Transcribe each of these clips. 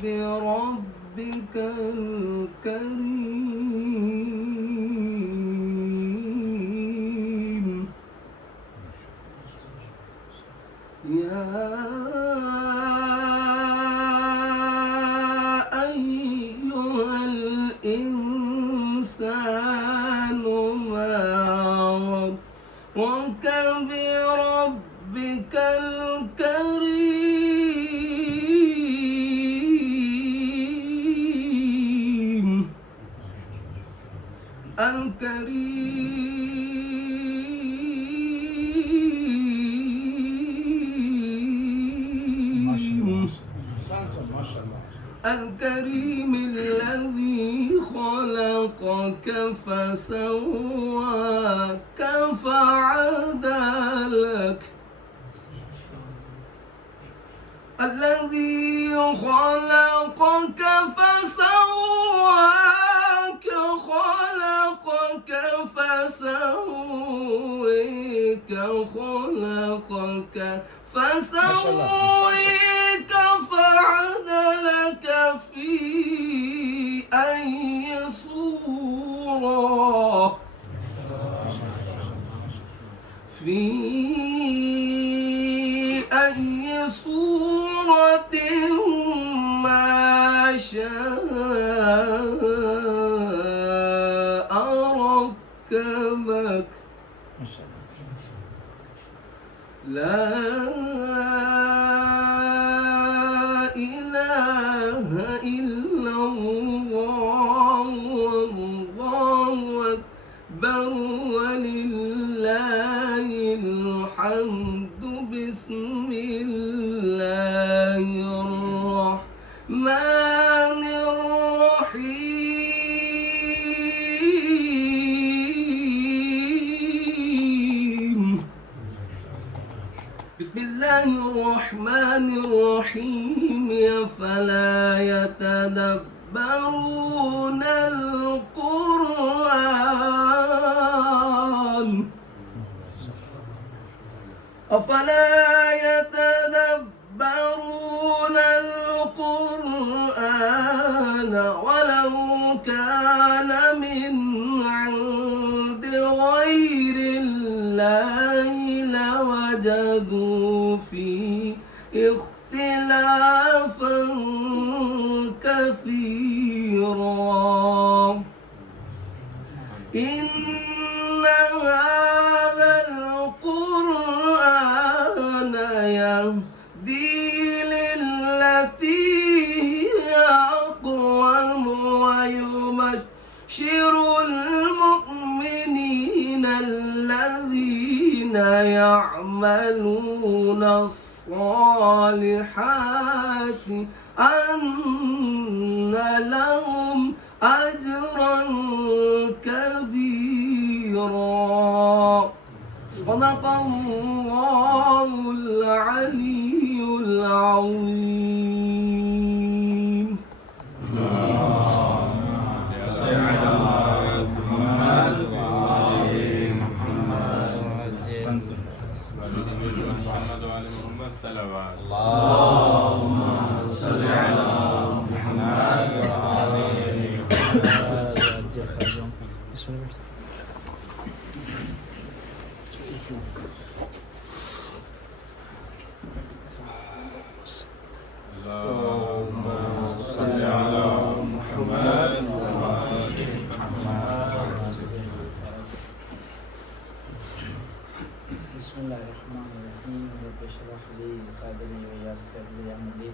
بربك الكريم يا أيها الإنسان ما غرك بربك الكريم الذي خلقك فسواك فعدلك الذي خلقك فسواك فسويك خلقك فسويك فعدلك في أي صورة ما شاء ركبك لا إله إلا الله والله أكبر ولله الحمد بسم الله الرحمن الرحيم بسم الرحمن الرحيم أفلا يتدبرون القرآن ولو كان من عند غير الله لوجدوا فيه اختلافا كثيرا إن هذا القرآن يهدي للتي هي أقوم ويبشر المؤمنين الذين يعملون الصالحات أن لهم أجرا كبيرا. صدق الله العلي العظيم. اللهم صل على محمد وعلى اللهم صل على محمد وعلى بسم الله الرحمن الرحيم. رب اشرح لي صدري ويسر لي امري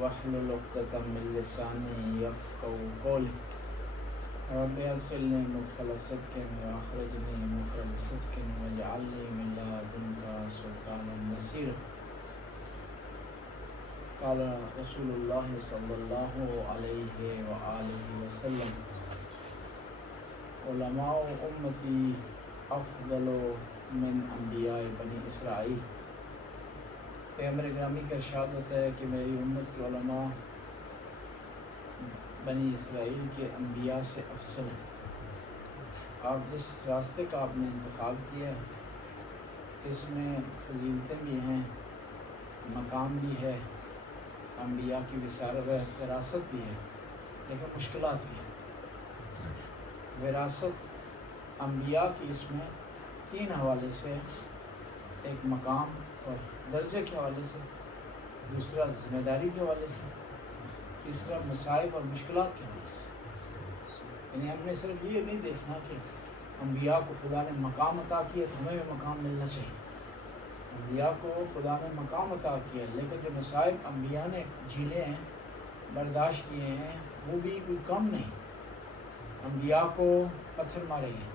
واحلل عقدة من لساني يفقهوا قولي. رب ادخلني مدخل صدق واخرجني مخرج صدق واجعل لي من لدنك سلطانا نصيرا. قال رسول الله صلى الله عليه وآله وسلم علماء امتی افضل من انبیاء بنی اسرائیل. پیغمبر گرامی کا ارشاد ہوتا ہے کہ میری امت کے علماء بنی اسرائیل کے انبیاء سے افضل ہیں. آپ جس راستے کا آپ نے انتخاب کیا ہے اس میں فضیلتیں بھی ہیں، مقام بھی ہے، انبیاء کی وراثت بھی ہے، لیکن مشکلات بھی ہیں. وراثت انبیاء کی اس میں 3 حوالے سے، ایک مقام اور درجے کے حوالے سے، دوسرا ذمہ داری کے حوالے سے، تیسرا مصائب اور مشکلات کے حوالے سے. یعنی ہم نے صرف یہ نہیں دیکھنا کہ انبیاء کو خدا نے مقام عطا کیا تو ہمیں بھی مقام ملنا چاہیے. انبیاء کو خدا نے مقام عطا کیا، لیکن جو مصائب انبیاء نے جھیلے ہیں، برداشت کیے ہیں، وہ بھی کوئی کم نہیں. انبیاء کو پتھر مارے گئے،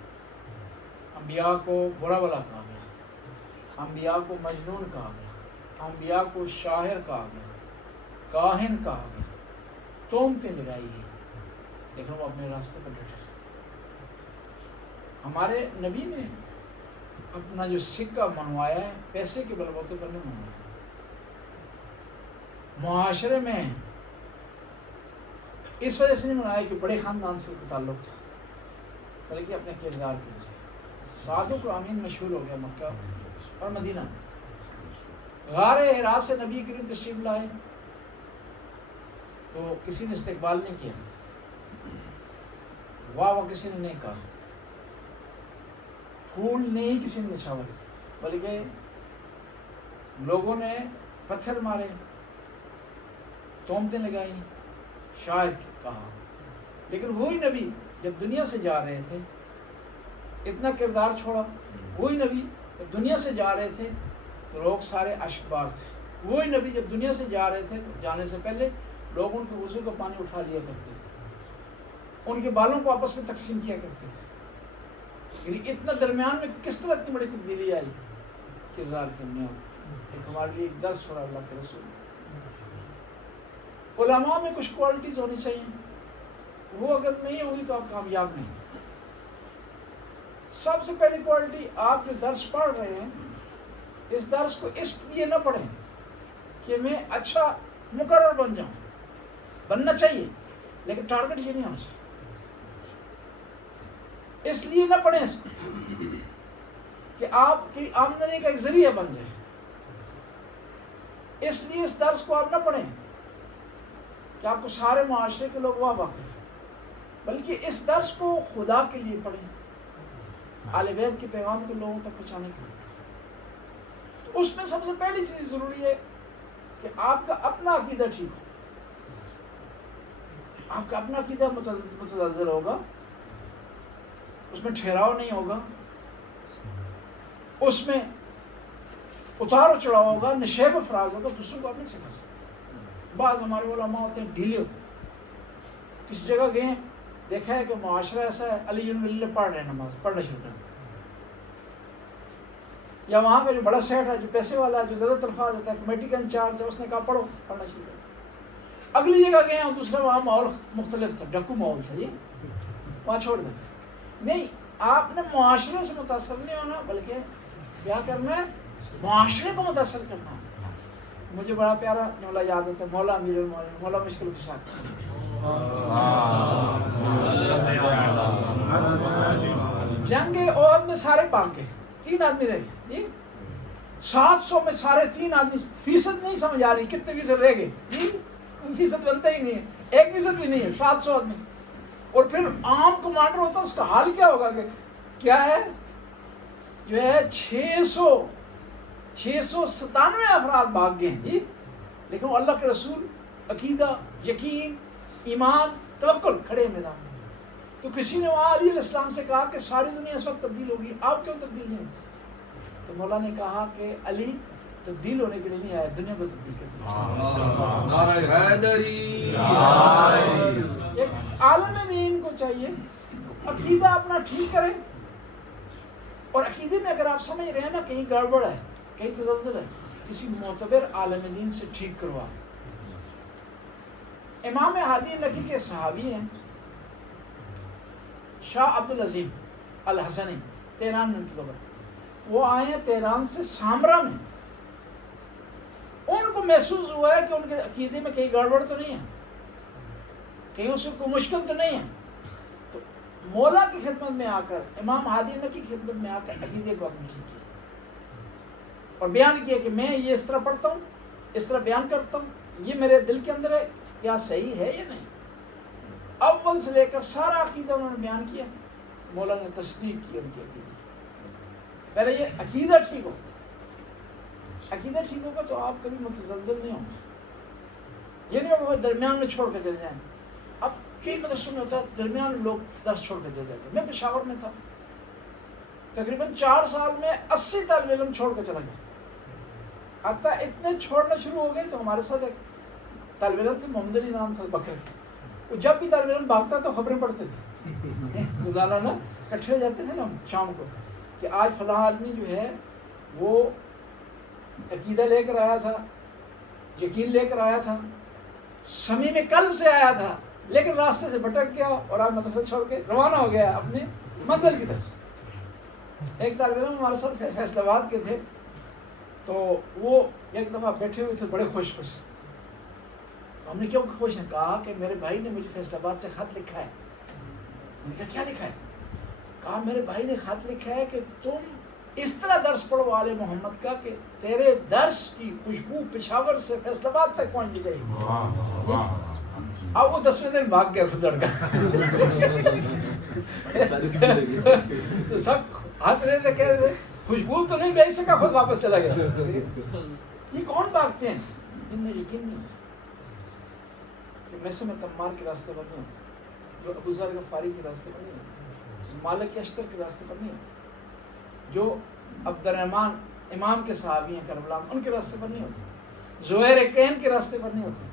انبیاء کو برا بلا کہا گیا، انبیاء کو مجنون کہا گیا، انبیاء کو شاعر کہا گیا، کاہن کہا گیا، تہمتیں لگائی گئی، لیکن وہ اپنے راستے پر ڈٹے. ہمارے نبی نے اپنا جو سکہ منوایا ہے پیسے کے بلبوتے پر نہیں منوایا. معاشرے میں اس وجہ سے نہیں منوایا کہ بڑے خاندان سے تعلق تھا، بلکہ اپنے کردار کی وجہ. صادق و امین مشہور ہو گیا مکہ اور مدینہ. غار حرا سے نبی کریم تشریف لائے تو کسی نے استقبال نہیں کیا، واہ واہ کسی نے نہیں کہا، پھول نہیں کسی نے نچھاور کیا، بلکہ لوگوں نے پتھر مارے، تہمتیں لگائی، شاعر کہا. لیکن وہی نبی جب دنیا سے جا رہے تھے اتنا کردار چھوڑا. وہی نبی جب دنیا سے جا رہے تھے تو لوگ سارے اشکبار تھے. وہی نبی جب دنیا سے جا رہے تھے تو جانے سے پہلے لوگ ان کے وضو کا پانی اٹھا لیا کرتے تھے، ان کے بالوں کو آپس میں تقسیم کیا کرتے تھے. یعنی اتنا درمیان میں کس طرح اتنی بڑی تبدیلی آئی کردار کے میں. ایک ہمارے لیے ایک درس ہو رہا اللہ کے رسول. علماء میں کچھ کوالٹیز ہونی چاہیے، وہ اگر نہیں ہوگی تو آپ کامیاب نہیں. سب سے پہلی کوالٹی، آپ جو درس پڑھ رہے ہیں اس درس کو اس لیے نہ پڑھیں کہ میں اچھا مقرر بن جاؤں، بننا چاہیے، لیکن ٹارگٹ یہ نہیں ہونا چاہیے۔ اس لیے نہ پڑھیں اس کو کہ آپ کی آمدنی کا ایک ذریعہ بن جائے، اس لیے اس درس کو آپ نہ پڑھیں کہ آپ کو سارے معاشرے کے لوگ واہ واہ کریں، بلکہ اس درس کو خدا کے لیے پڑھیں، اہل بیت کے پیغام کو لوگوں تک پہنچانے کے لیے۔ تو اس میں سب سے پہلی چیز ضروری ہے کہ آپ کا اپنا عقیدہ ٹھیک ہو، آپ کا اپنا عقیدہ متزلزل ہوگا، اس میں ٹھہراؤ نہیں ہوگا، اس میں اتار و چڑھاؤ ہوگا، نشیب افراز ہوگا، دوسروں کو آپ نہیں سکھا سکتے۔ بعض ہمارے علماء ہوتے ہیں ڈھیلے ہوتے ہیں، کسی جگہ گئے ہیں، دیکھا ہے کہ معاشرہ ایسا ہے، علی وللہ پڑھ رہے ہیں، نماز پڑھنا شروع کر دیں، یا وہاں کا جو بڑا سیٹ ہے، جو پیسے والا ہے، جو زیادہ تنخواہ دیتا ہے، کمیٹی کا انچارج ہے، اس نے کہا پڑھو، پڑھنا شروع کر دیں۔ اگلی جگہ گئے ہیں، دوسرا وہاں ماحول مختلف تھا، ڈکو ماحول تھا، یہ وہاں چھوڑ دیتے۔ نہیں، آپ نے معاشرے سے متاثر نہیں ہونا، بلکہ کیا کرنا ہے، معاشرے کو متاثر کرنا ہے۔ مجھے بڑا پیارا جملہ یاد ہوتا ہے، مولا امیر المومنین مولا مشکل کشا، جنگ احد میں سارے بھاگ گئے، 3 آدمی رہ گئے، 700 میں سارے 3 آدمی، فیصد نہیں سمجھ آ رہی کتنے فیصد رہ گئے، فیصد بنتا ہی نہیں ہے، 1% بھی نہیں ہے، 700 آدمی۔ اور پھر عام کمانڈر ہوتا ہے، اس کا حال کیا ہوگا کہ کیا ہے، جو ہے 697 افراد بھاگ گئے ہیں جی، لیکن وہ اللہ کے رسول، عقیدہ، یقین، ایمان، توکل کھڑے ہیں میدان میں۔ تو کسی نے وہاں علی علیہ السلام سے کہا کہ ساری دنیا اس وقت تبدیل ہوگی، آپ کیوں تبدیل نہیں ہوتے؟ تو مولا نے کہا کہ علی تبدیل ہونے کے لیے نہیں آیا، دنیا کو تبدیل کرنے۔ ایک عالم دین کو چاہیے عقیدہ اپنا ٹھیک کرے، اور عقیدے میں اگر آپ سمجھ رہے ہیں نا کہیں گڑبڑ ہے، کہیں تزلزل ہے، کسی معتبر عالم دین سے ٹھیک کروا۔ امام ہادی نکی کے صحابی ہیں شاہ عبد العظیم الحسنی، تہران میں ان کی قبر، وہ آئے ہیں تہران سے سامرا میں، ان کو محسوس ہوا ہے کہ ان کے عقیدے میں کہیں گڑبڑ تو نہیں ہے، کہیں اس کو کوئی مشکل تو نہیں ہے، تو مولا کی خدمت میں آ کر، امام ہادی نکی کی خدمت میں آ کر عقیدے کو اپنے ٹھیک کیا اور بیان کیا کہ میں یہ اس طرح پڑھتا ہوں، اس طرح بیان کرتا ہوں، یہ میرے دل کے اندر ہے، کیا صحیح ہے یا نہیں۔ اول سے لے کر سارا عقیدہ انہوں نے بیان کیا، مولا نے تصدیق کی ان کی عقیدے کی۔ پہلے یہ عقیدہ ٹھیک ہو، عقیدہ ٹھیک ہوگا تو آپ کبھی متزلزل نہیں ہوں گے، یہ نہیں ہوگا درمیان میں چھوڑ کے چل جائیں۔ اب کئی مدرسوں میں ہوتا ہے درمیان میں لوگ درس چھوڑ کے چل جاتے ہیں، میں پشاور میں تھا، تقریباً 4 سال میں 80 طالب علم چھوڑ کے چلا گیا، حتیٰ اتنے چھوڑنا شروع ہو گئے تو ہمارے ساتھ ایک طالب علم تھے، محمد علی نام تھا، بکر، وہ جب بھی طالب علم بھاگتا تو خبریں پڑھتے تھے، روزانہ اکٹھے ہو جاتے تھے نا شام کو کہ آج فلاں آدمی جو ہے وہ عقیدہ لے کر آیا تھا، یقین لے کر آیا تھا، صمیم قلب سے آیا تھا، لیکن راستے سے بھٹک گیا اور آج مدرسہ چھوڑ کے روانہ ہو گیا اپنے منزل کی طرف۔ ایک طالب علم ہمارے ساتھ فیصل آباد کے تھے، تو وہ ایک دفعہ بیٹھے ہوئے تھے بڑے خوش، ہم نے کیوں خوش ہیں؟ کہا کہ میرے بھائی نے مجھے فیصل آباد سے خط لکھا ہے۔ میں نے کہا کیا لکھا ہے؟ کہا میرے بھائی نے خط لکھا ہے کہ تم اس طرح درس پڑھو آل محمد کا کہ تیرے درس کی خوشبو پشاور سے فیصل آباد تک پہنچ جائے۔ اب وہ 10ویں دن بھاگ گیا خود لڑکا، تو سب ہنس رہے تھے، کہہ رہے تھے خوشبو تو نہیں بھیج سکا، خود واپس چلا گیا۔ یہ کون بھاگتے ہیں جن میں یقین نہیں ہوتا، کہ میسم تمار کے راستے پر نہیں ہوتا، جو ابو ذر غفاری کے راستے پر نہیں ہوتا، مالک اشتر کے راستے پر نہیں ہوتا، جو عبد الرحمن امام کے صحابی ہیں کربلا میں ان کے راستے پر نہیں ہوتا، زہیر کین کے راستے پر نہیں ہوتا،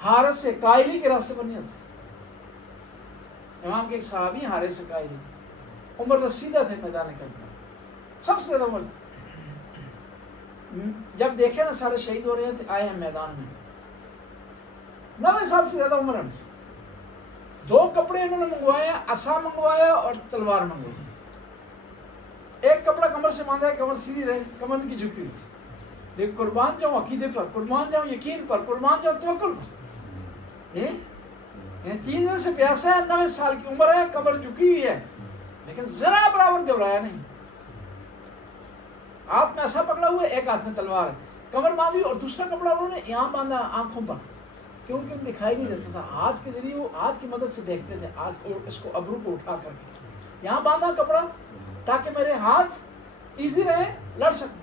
حارث قائلی کے راستے پر نہیں ہوتا۔ امام کے ایک صحابی ہیں حارث قائلی، عمر رسیدہ تھے میدان کربلا، سب سے زیادہ عمر تھے۔ جب دیکھے نا سارے شہید ہو رہے ہیں آئے ہیں میدان میں، 90 سال سے زیادہ عمر ہے، 2 کپڑے انہوں نے منگوایا، عصا منگوایا اور تلوار منگوائی، ایک کپڑا کمر سے باندھا ہے، کمر سیدھی رہے، کمر کی جھکی ہوئی تھی، لیکن قربان جاؤں عقیدے پر، قربان جاؤں یقین پر، قربان جاؤں توکل پر. 3 دن سے پیاسا ہے، 9 سال کی عمر ہے، کمر جھکی ہوئی ہے، لیکن ذرا برابر گھبرایا نہیں. ہاتھ میں ایسا پکڑا ہوا ہے، ایک ہاتھ میں تلوار ہے، کمر باندھی اور دوسرا کپڑا انہوں نے یہاں باندھا آنکھوں پر، کیونکہ انہیں دکھائی نہیں دیتا تھا. ہاتھ کے ذریعے وہ ہاتھ کی مدد سے دیکھتے تھے، ہاتھ اس کو ابرو کو اٹھا کر کے یہاں باندھا کپڑا تاکہ میرے ہاتھ ایزی رہے، لڑ سکیں.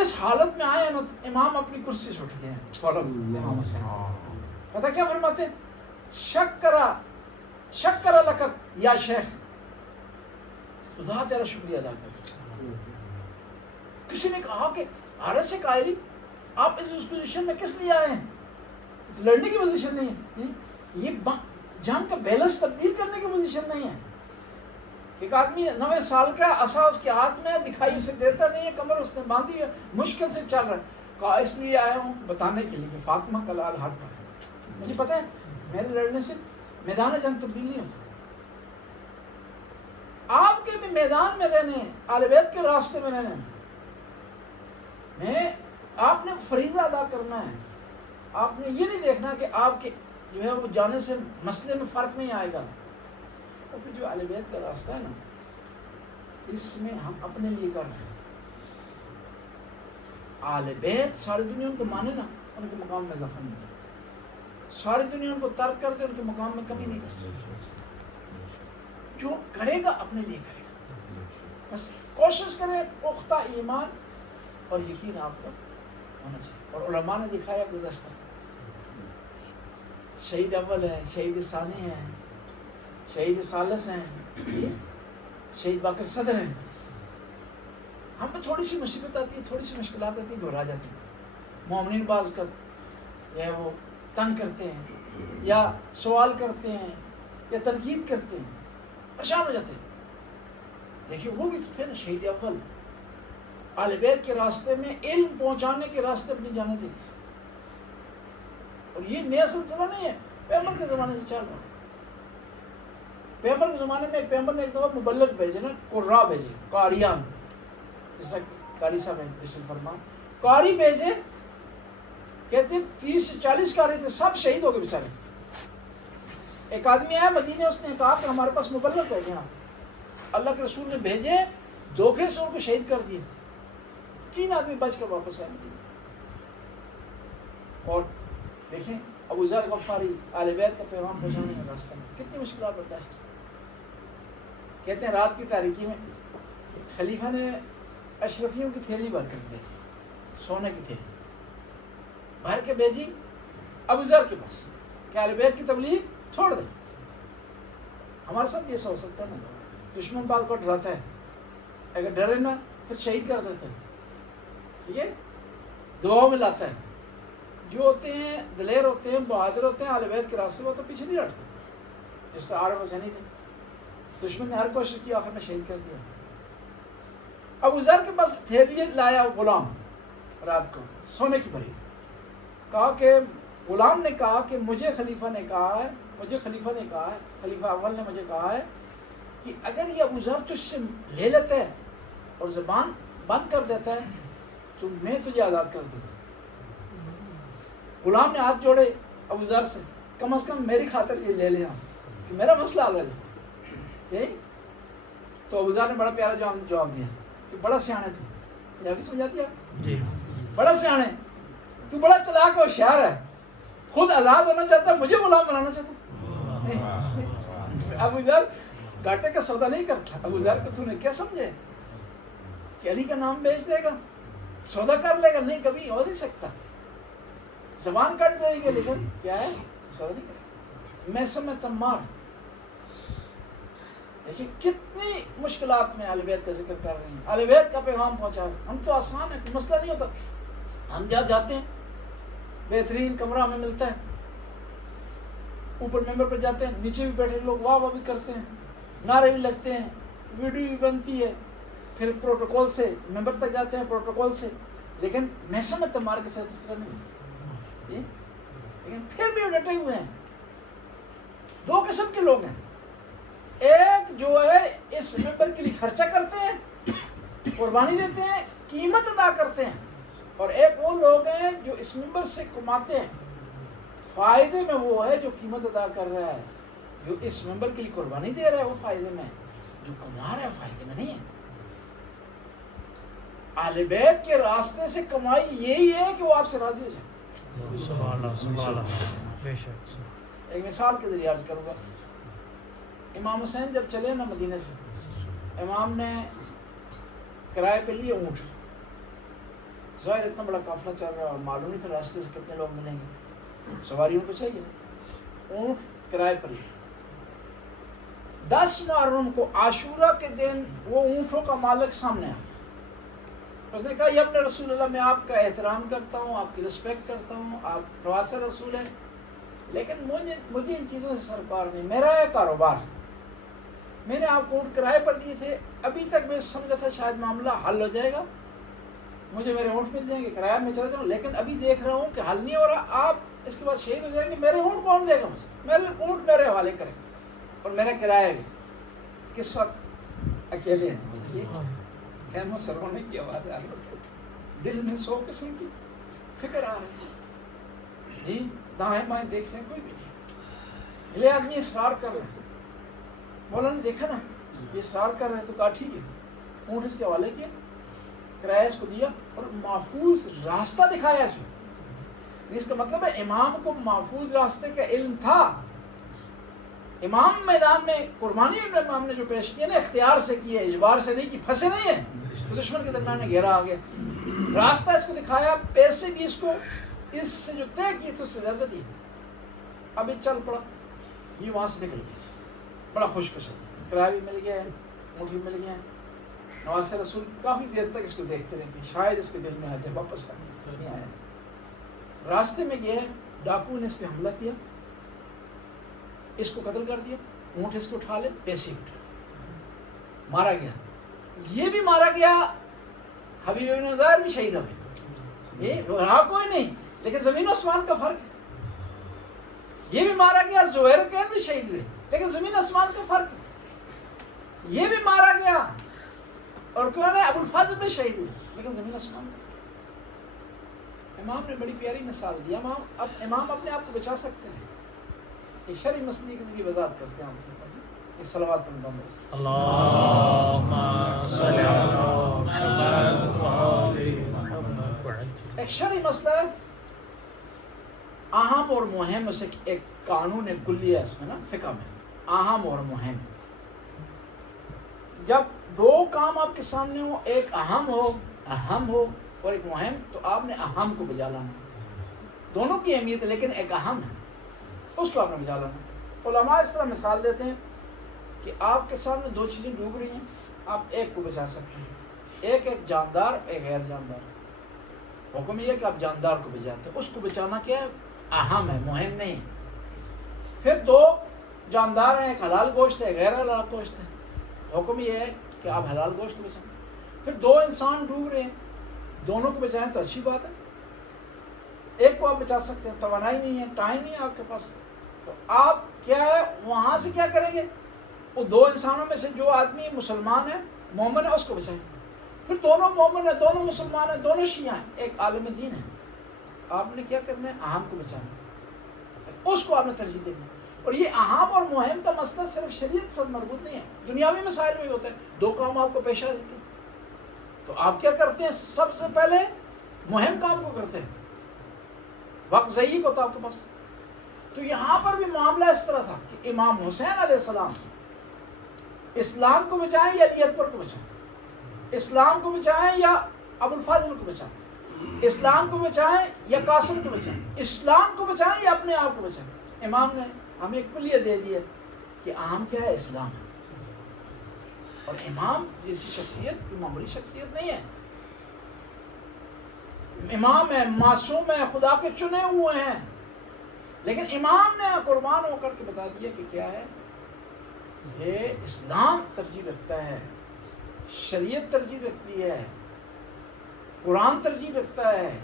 اس حالت میں آئے نا امام اپنی کرسی سے اٹھ گئے ہیں فوراً. امام حسین پتہ کیا فرماتے ہیں؟ شکر لکک یا شیخ، خدا تیرا شکریہ ادا کر. کسی نے کہا کہ حضرت سے قائلی آپ اس پوزیشن میں کس لیے آئے ہیں؟ لڑنے کی پوزیشن نہیں ہے، یہ جنگ کا بیلنس تبدیل کرنے کی پوزیشن نہیں ہے. ایک آدمی 9 سال کا، عصا اس کے ہاتھ میں، دکھائی اسے دیتا نہیں ہے، کمر اس نے باندھی ہے، مشکل سے چل رہا ہے. کہا اس لیے آیا ہوں بتانے کے لیے کہ فاطمہ کا لال ہاتھ پر ہے. مجھے پتہ ہے میرے لڑنے سے میدان جنگ تبدیل نہیں ہوتا. آپ کے بھی میدان میں رہنے ہیں، اہل بیت کے راستے میں رہنے میں آپ نے فریضہ ادا کرنا ہے. آپ نے یہ نہیں دیکھنا کہ آپ کے جو ہے وہ جانے سے مسئلے میں فرق نہیں آئے گا. اور پھر جو اہل بیت کا راستہ ہے نا، اس میں ہم اپنے لیے کر رہے ہیں. اہل بیت ساری دنیا ان کو مانے نا، ان کے مقام میں اضافہ نہیں ہوتا. ساری دنیا ان کو ترک کر دے، ان کے مقام میں کمی نہیں کر سکتی. جو کرے گا اپنے لیے کرے گا. بس کوشش کرے، پختہ ایمان اور یقین آپ کو ہونا چاہیے. اور علماء نے دکھایا گزشتہ شہید اول ہے، شہید ثانی ہے، شہید ثالث ہیں، شہید باقر صدر ہیں. ہم پہ تھوڑی سی مصیبت آتی ہے، تھوڑی سی مشکلات آتی ہیں، گھبرا جاتی ہیں. مومنین بعض کا جو ہے وہ تنگ کرتے ہیں یا سوال کرتے ہیں یا تنقید کرتے ہیں، پریشان ہو جاتے ہیں. دیکھیے وہ بھی تو تھے نا شہید اول، اہل بیت کے راستے میں علم پہنچانے کے راستے اپنی جانیں دی تھی. اور یہ نیا سلسلہ نہیں ہے، پیغمبر کے زمانے سے چل رہا ہے. پیغمبر کے زمانے میں ایک پیغمبر نے ایک دفعہ مبلغ بھیجے نا، قراء بھیجے، قاریان، جس طرح قاری صاحب ہیں تشریف فرما، قاری بھیجے، کہتے ہیں 30 سے 40 قاری تھے، سب شہید ہو گئے بیچارے. ایک آدمی آیا مدینے، اس نے کہا کہ ہمارے پاس مبلغ بھیجے. اللہ کے رسول نے بھیجے، دھوکے سے ان کو شہید کر دیے. 3 آدمی بچ کر واپس آئے مدینے. اور دیکھیں ابو ذر غفاری اہل بیت کا پیغام پہنچانے کا راستہ میں کتنی مشکلات برداشت کی. کہتے ہیں رات کی تاریکی میں خلیفہ نے اشرفیوں کی تھیلی بھر کر بھیجی، سونے کی تھیلی بھر کے بھیجی ابو ذر کے پاس کہ اہل بیت کی تبلیغ چھوڑ دیں. ہمارے ساتھ یہ ہو سکتا ہے نا، دشمن بال کو ڈراتا ہے، اگر ڈرے نا پھر شہید کر دیتا ہے. ٹھیک ہے، دعاؤں میں لاتا ہے. جو ہوتے ہیں دلیر ہوتے ہیں، بہادر ہوتے ہیں، اہل بیت کے راستے میں تو پیچھے نہیں ہٹتے. جس طرح عارف حسینی تھے، دشمن نے ہر کوشش کی، آخر میں شہید کر دیا. ابو ذر کے پاس تھیلی لایا غلام رات کو سونے کی بھری. کہا کہ غلام نے کہا کہ مجھے خلیفہ نے کہا ہے، خلیفہ اول نے مجھے کہا ہے کہ اگر یہ ابو ذر تجھ سے لے لیتا ہے اور زبان بند کر دیتا ہے تو میں تجھے آزاد کر دوں. غلام نے ہاتھ جوڑے ابو ذر سے، کم از کم میری خاطر یہ لے لیا کہ میرا مسئلہ حل ہو جائے. تو ابو ذر نے بڑا پیارا جواب دیا کہ بڑا سیانے تھے. پنجابی سمجھ آتی ہے جی؟ بڑا سیانے، تو بڑا چلاک اور ہوشیار ہے، خود آزاد ہونا چاہتا، مجھے غلام بنانا چاہتا. ابو ذر گھاٹے کا سودا نہیں کرتا. ابو ذر کو تو نے کیا سمجھے کہ علی کا نام بیچ دے گا، سودا کر لے گا؟ نہیں، کبھی ہو نہیں سکتا. زبان کٹ جائے گی لیکن کیا ہے، سودا نہیں کرتا. میں سب میں تمار. دیکھیے کتنی مشکلات میں اہل بیت کا ذکر کر رہے ہیں، اہل بیت کا پیغام پہنچا رہے ہیں. ہم تو آسان ہے، مسئلہ نہیں ہوتا. ہم جاتے ہیں، بہترین کمرہ ہمیں ملتا ہے، اوپر ممبر پہ جاتے ہیں، نیچے بھی بیٹھے لوگ واہ واہ بھی کرتے ہیں، نعرے بھی لگتے ہیں، ویڈیو بھی بنتی ہے، پھر پروٹوکول سے ممبر تک جاتے ہیں، پروٹوکول سے. لیکن محسن تمار کے ساتھ اس طرح نہیں. لیکن پھر بھی ڈٹے ہوئے ہیں. 2 قسم کے لوگ ہیں. ایک جو ہے اس ممبر کے لیے خرچہ کرتے ہیں، قربانی دیتے ہیں، قیمت ادا کرتے ہیں، اور ایک وہ لوگ ہیں جو اس ممبر سے کماتے ہیں، فائدے میں وہ ہے جو قیمت ادا کر رہا ہے، جو اس ممبر کے لیے قربانی دے رہا ہے وہ فائدے میں، جو کما رہا ہے فائدے میں نہیں ہے۔ اہل بیت کے راستے سے کمائی یہی ہے کہ وہ آپ سے راضی ہو جائے۔ سبحان اللہ، سبحان اللہ، بے شک۔ ایک مثال کے ذریعے عرض کروں گا، امام حسین جب چلے نا مدینہ سے، امام نے کرائے پہ لیے اونٹ، ظاہر اتنا بڑا قافلہ چل رہا ہے اور معلوم نہیں تھا راستے سے کتنے لوگ ملیں گے، سواریوں کو چاہیے، اونٹ کرائے پر لیے۔ 10 محرم کو عاشورہ کے دن وہ اونٹوں کا مالک سامنے آیا، اس نے کہا یا اپنے رسول اللہ، میں آپ کا احترام کرتا ہوں، آپ کی رسپیکٹ کرتا ہوں، آپ نواسہ رسول ہیں، لیکن مجھے ان چیزوں سے سرکار نہیں، میرا ہے کاروبار، میں نے آپ کو اونٹ کرائے پر دیے تھے، ابھی تک میں سمجھا تھا شاید معاملہ حل ہو جائے گا، مجھے میرے اونٹ مل جائیں گے، کرایہ میں چلا جاؤں، لیکن ابھی دیکھ رہا ہوں کہ حل نہیں ہو رہا، آپ اس کے بعد شہید ہو جائیں گے، میرے اونٹ کون دے گا مجھے؟ میرے اونٹ میرے حوالے کریں اور میرا کرایہ بھی۔ کس وقت اکیلے ہیں، خیموں سے رونے کی آواز آ رہی ہے، دل میں 100 قسم کی فکر آ رہی ہے، جی دائیں بائیں دیکھ رہے ہیں کوئی بھی نہیں، ملے آدمی اصرار کر رہے ہیں، مولا نے دیکھا نا یہ اصرار کر رہے ہیں تو کہا ٹھیک ہے، اونٹ اس کے حوالے کیا، کرایہ اس کو دیا اور محفوظ راستہ دکھایا اسے۔ اس کا مطلب ہے امام کو محفوظ راستے کا علم تھا، امام میدان میں قربانی امام نے جو پیش کیا نا اختیار سے کی ہے، اجبار سے نہیں کی، پھنسے نہیں ہیں، تو دشمن کے درمیان میں گھیرا آ گیا، راستہ اس کو دکھایا، پیسے بھی اس کو اس سے جو طے کیے تھے اس سے زیادہ دی، ابھی چل پڑا، یہ وہاں سے نکل گیا، بڑا خوش قسم، کرایہ بھی مل گیا ہے، اونٹ بھی مل گیا ہے۔ نواز رسول کافی دیر تک اس کو دیکھتے رہے کہ شاید اس کے دل میں آ جائے، واپس نہیں آیا، راستے میں گئے، ڈاکو نے اس پہ حملہ کیا، اس کو قتل کر دیا، اونٹ اس کو اٹھا لے، پیسے اٹھا لے، مارا گیا، یہ بھی مارا گیا، حبیب بن نظار بھی شہید ہو گئے، یہ رہا کوئی نہیں، لیکن زمین و آسمان کا فرق ہے، یہ بھی مارا گیا، زہیر کین بھی شہید ہوئے، لیکن زمین آسمان کا فرق ہے، یہ بھی مارا گیا اور کون ہے ابو الفاضل بھی شہید ہوئے، لیکن زمین آسمان کا فرق۔ امام نے بڑی پیاری مثال دی، امام اپنے آپ کو بچا سکتے ہیں، یہ شرعی مسئلے کی ذریعے وضاحت کرتے ہیں آپ کے صلوات پر بندہ اللہم صلی علی محمد وآل محمد۔ ایک شرعی مسئلہ ہے، اہم اور مہم، اسے ایک قانون کلی ہے اس میں نا فقہ میں، اہم اور مہم، جب دو کام آپ کے سامنے ہو، ایک اہم ہو اور ایک مہم، تو آپ نے اہم کو بجا لانا، دونوں کی اہمیت ہے لیکن ایک اہم ہے، اس کو آپ نے بجا لانا۔ علماء اس طرح مثال دیتے ہیں کہ آپ کے سامنے دو چیزیں ڈوب رہی ہیں، آپ ایک کو بچا سکتے ہیں، ایک جاندار، ایک غیر جاندار، حکم یہ ہے کہ آپ جاندار کو بچاتے ہیں، اس کو بچانا کیا ہے، اہم ہے، مہم نہیں ہے۔ پھر دو جاندار ہیں، ایک حلال گوشت ہے، غیر حلال گوشت ہے، حکم یہ ہے کہ آپ حلال گوشت کو بچائیں۔ پھر دو انسان ڈوب رہے ہیں، دونوں کو بچائیں تو اچھی بات ہے، ایک کو آپ بچا سکتے ہیں، توانائی نہیں ہے، ٹائم نہیں ہے آپ کے پاس، تو آپ کیا ہے وہاں سے کیا کریں گے، وہ دو انسانوں میں سے جو آدمی مسلمان ہے، مومن ہے، اس کو بچائیں۔ پھر دونوں مومن ہیں، دونوں مسلمان ہیں، دونوں شیعہ ہیں، ایک عالم دین ہے، آپ نے کیا کرنا ہے، اہم کو بچانا، اس کو آپ نے ترجیح دینی۔ اور یہ اہم اور مہم کا مسئلہ صرف شریعت سے مربوط نہیں ہے، دنیاوی مسائل میں ہوتا ہے، دو کام آپ کو پیش آ جاتے ہیں تو آپ کیا کرتے ہیں، سب سے پہلے مہم کام کو کرتے ہیں، وقت ضعیف ہوتا آپ کے پاس۔ تو یہاں پر بھی معاملہ اس طرح تھا کہ امام حسین علیہ السلام اسلام کو بچائیں یا علی اکبر کو بچائیں، اسلام کو بچائیں یا ابو الفاضل کو بچائیں، اسلام کو بچائیں یا قاسم کو بچائیں، اسلام کو بچائیں یا اپنے آپ کو بچائیں، امام نے ہمیں ایک کلیہ دے دی ہے کہ اہم کیا ہے، اسلام ہے، اور امام جیسی شخصیت معمولی شخصیت نہیں ہے، امام ہے، معصوم ہے، خدا کے چنے ہوئے ہیں، لیکن امام نے قربان ہو کر کے بتا دیا کہ کیا ہے، یہ اسلام ترجیح رکھتا ہے، شریعت ترجیح رکھتی ہے، قرآن ترجیح رکھتا ہے،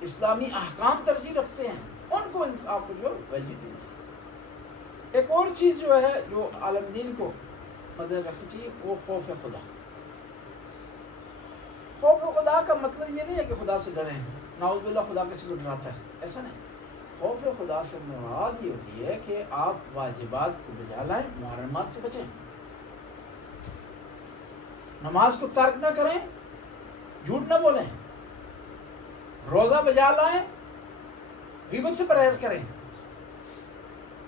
اسلامی احکام ترجیح رکھتے ہیں، ان کو آپ کو جو ویلیو دینی چاہیے۔ ایک اور چیز جو ہے جو عالم دین کو مد نظر رکھنی چاہیے، وہ خوف خدا۔ خوف خدا کا مطلب یہ نہیں ہے کہ خدا سے ڈریں، نعوذ باللہ خدا کسی کو ڈراتا ہے، ایسا نہیں۔ خوف خدا سے مراد یہ ہوتی ہے کہ آپ واجبات کو بجا لائیں، محرمات سے بچیں، نماز کو ترک نہ کریں، جھوٹ نہ بولیں، روزہ بجا لائیں، غیبت سے پرہیز کریں۔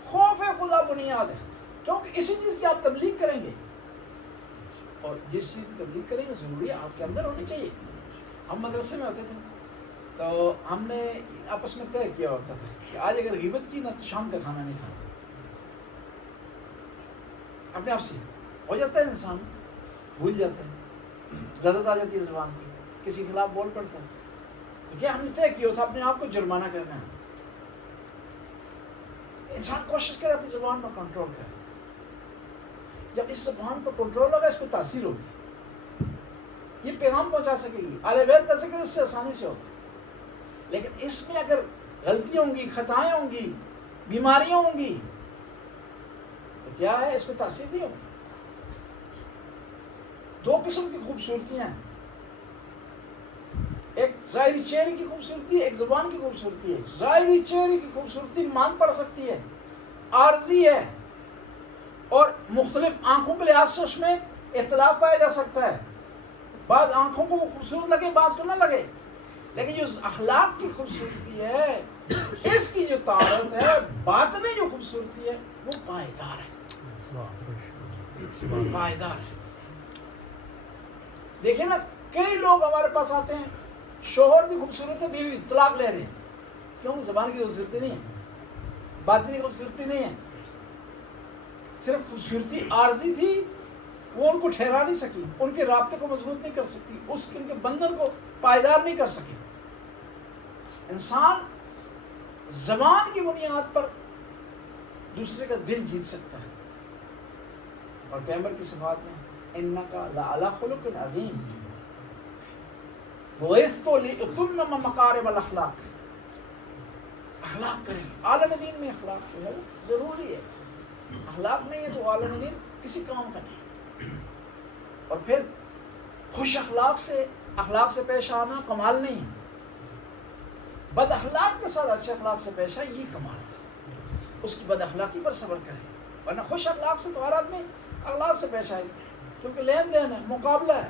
خوف خدا بنیاد ہے، کیونکہ اسی چیز کی آپ تبلیغ کریں گے، اور جس چیز کی تبلیغ کریں گے ضروری آپ کے اندر ہونی چاہیے۔ ہم مدرسے میں ہوتے تھے تو ہم نے آپس میں طے کیا ہوتا تھا کہ آج اگر غیبت کی نہ تو شام کا کھانا نہیں کھانا۔ اپنے آپ سے ہو جاتا ہے، انسان بھول جاتا ہے، لذت آ جاتی ہے زبان کی، کسی کے خلاف بول پڑتا ہے، تو کیا ہم نے طے کیا تھا اپنے آپ کو جرمانہ کرنا ہے۔ انسان کوشش کرے اپنی زبان پر کنٹرول کرے، جب اس زبان پر کنٹرول ہوگا اس کو تاثیر ہوگی، یہ پیغام پہنچا سکے گی، اہل بیت کر سکے اس سے آسانی سے ہوگا۔ لیکن اس میں اگر غلطیاں ہوں گی، خطائیں ہوں گی، بیماریاں ہوں گی تو کیا ہے، اس میں تاثیر نہیں ہوگی۔ دو قسم کی خوبصورتیاں ہیں، ایک ظاہری چہرے کی خوبصورتی ہے، ایک زبان کی خوبصورتی ہے۔ ظاہری چہرے کی خوبصورتی مان پڑ سکتی ہے، عارضی ہے، اور مختلف آنکھوں کے لحاظ سے اس میں اختلاف پایا جا سکتا ہے، بعض آنکھوں کو وہ خوبصورت لگے، بعض کو نہ لگے، لیکن جو اخلاق کی خوبصورتی ہے، اس کی جو تعارف ہے، باطنی جو خوبصورتی ہے، وہ پائیدار ہے، پائیدار ہے۔ دیکھیں نا، کئی لوگ ہمارے پاس آتے ہیں، شوہر بھی خوبصورت ہے، بیوی طلاق لے رہے ہیں، کیوں؟ زبان کی خوبصورتی نہیں ہے، باطنی خوبصورتی نہیں ہے، صرف خوبصورتی عارضی تھی، وہ ان کو ٹھہرا نہیں سکی، ان کے رابطے کو مضبوط نہیں کر سکتی، ان کے بندھن کو پائیدار نہیں کر سکی۔ انسان زبان کی بنیاد پر دوسرے کا دل جیت سکتا ہے، اور پیغمبر کی صفات میں انک لعلی خلق عظیم بعثت لأتمم مکارم الاخلاق، اخلاق کریں۔ عالم دین میں اخلاق جو ہے ضروری ہے، اخلاق نہیں ہے تو عالم دین کسی کام کا نہیں۔ اور پھر خوش اخلاق سے پیش آنا کمال نہیں ہے، بد اخلاق کے ساتھ اچھے اخلاق سے پیش آئے، یہ کمال ہے، اس کی بد اخلاقی پر صبر کریں، ورنہ خوش اخلاق سے تو ہر آدمی اخلاق سے پیش آئے، کیونکہ لین دین ہے، مقابلہ ہے،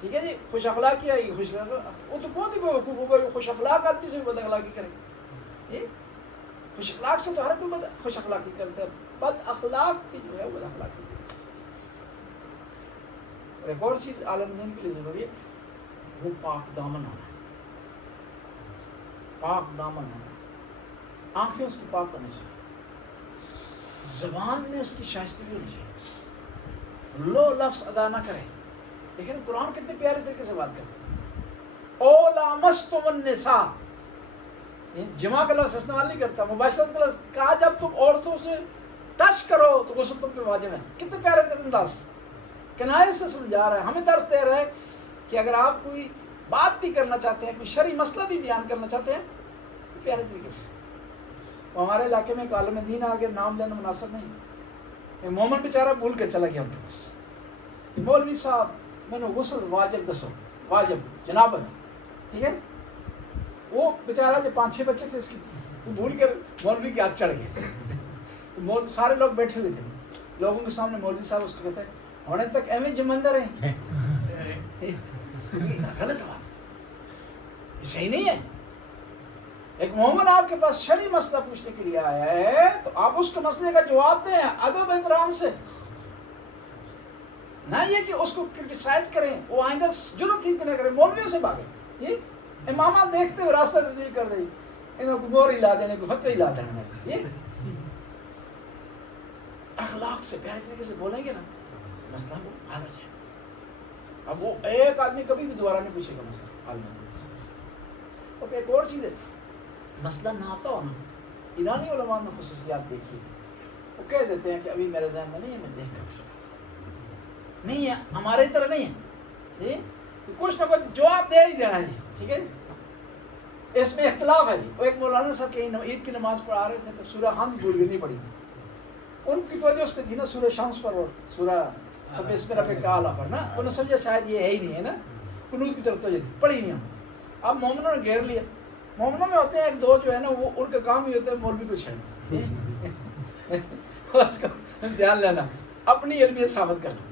ٹھیک ہے جی۔ خوش اخلاقی آئی، وہ تو بہت ہی بیوقوف ہوگا، خوش اخلاق آدمی سے بھی بد اخلاقی کرے۔ خوش اخلاق سے تو ہر کوئی خوش اخلاقی کرتا ہے، بد اخلاق کی جو ہے بد اخلاقی۔ اور ایک اور چیز عالم دین کے لیے ضروری ہے، وہ پاک دامن ہونا، پاک دامن ہونا، آنکھیں اس کی پاک ہونی چاہیے، زبان میں اس کی شائستگی ہونی چاہیے، لو لفظ ادا نہ کرے۔ لیکن قرآن کتنے پیارے طریقے سے بات کرتا ہے، او لامستم النساء، جمع کا لفظ استعمال نہیں کرتا، مباشرت کا لفظ کہا، جب تم عورتوں سے ٹچ کرو تو غسل تم پہ واجب ہے۔ کتنے پیارے انداز، کنایت سے سمجھا رہا ہے، ہمیں درس دے رہا ہے کہ اگر آپ کوئی بات بھی کرنا چاہتے ہیں، کوئی شرعی مسئلہ بھی بیان کرنا چاہتے ہیں تو پیارے طریقے سے۔ وہ ہمارے علاقے میں ایک عالم دین آگے نام لینا مناسب نہیں، ایک مومن بیچارہ بھول کے چلا گیا ان کے پاس کہ مولوی صاحب میں نے غسل واجب دسو، واجب جنابت، ٹھیک ہے۔ وہ بیچارہ جو 5-6 بچے تھے اس کی، وہ بھول کر مولوی کے ہاتھ چڑھ گئے، تو سارے لوگ بیٹھے ہوئے تھے، لوگوں کے سامنے مولوی صاحب اس کو کہتے ہیں ہونے تک ایویں جمندر ہیں، غلط بات، یہ صحیح نہیں ہے۔ ایک مومن آپ کے پاس شرعی مسئلہ پوچھنے کے لیے آیا ہے تو آپ اس کے مسئلے کا جواب دیں ادب احترام سے، نہ یہ کہ اس کو کرٹیسائز کریں، وہ آئندہ جرت ہی نہ کریں، مولویوں سے بھاگیں۔ یہ امامات دیکھتے ہوئے راستہ تبدیل کر دیں، انہوں کو گور ہلا دینے کو فتوی ہلا دینا، یہ اخلاق سے پیارے طریقے سے بولیں گے نا، مسئلہ وہ حل ہو جائے۔ اب وہ ایک آدمی کبھی بھی دوبارہ نہیں پوچھے گا مسئلہ حل نہیں سے۔ اور ایک اور چیز ہے، مسئلہ نہ آتا ہو نا، ایرانی علماء میں خصوصیات دیکھیے، وہ کہہ دیتے ہیں کہ ابھی میرے ذہن میں نہیں ہے، میں دیکھ کر نہیں ہے، ہمارے طرح نہیں ہے جی، کچھ نہ کچھ جواب دے ہی دینا جی، ٹھیک ہے جی۔ اس میں اختلاف ہے جی۔ وہ ایک مولانا صاحب کے عید کی نماز پڑھا رہے تھے تو سورہ حمد بھول گئی، نہیں پڑھی، ان کی توجہ اس پہ تھی نا سورہ شمس پر اور سورہ سب اس پر اپنے کالا پر نا، انہوں نے سمجھا شاید یہ ہے ہی نہیں ہے نا، قنوت کی طرف توجہ دی، پڑھی نہیں ہم. اب مومنوں نے گھیر لیا. مومنوں میں ہوتے ہیں ایک دو جو ہے نا وہ ان کا کام ہی ہوتا ہے مولوی کو چھیڑنا، اس کا دھیان لینا، اپنی علمیت ثابت کرنا.